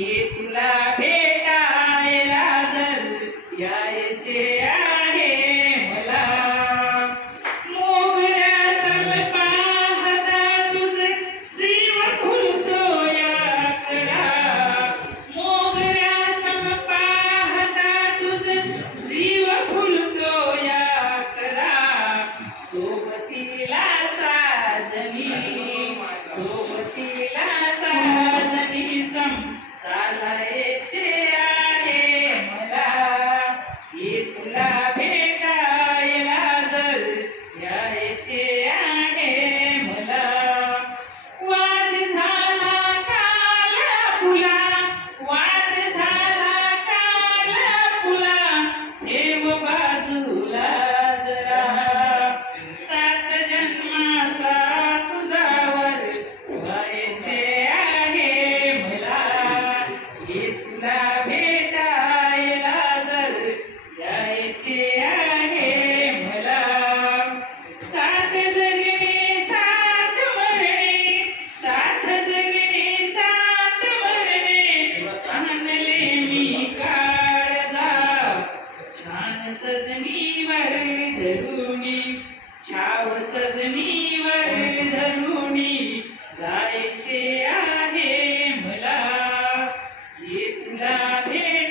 ये तुला भेटायला जर यायचे आहे मला, मोगऱ्या सम पाहता तुझे जीव फुलतो या करा, मोगऱ्या सम पाहता तुझे जीव फुलतो या करा, सोबतीला साजनी, सोबतीला साजनी सम चालायचे आहे मला, ये तुला भेटायला जर यायचे आहे मला, वाद झाला काल पुला, वाद झाला काल पुला, ठेव बाजूला जरा, सात जन्माचा तुझावर व्हायचे आहे मला, ये तुला भेटायला जर यायचे आहे मला, सात जगणे सात मरणे, सात जगणे सात मरणे, आणले मी काळजा छान सजनीवर धरुणी, छाव सजनी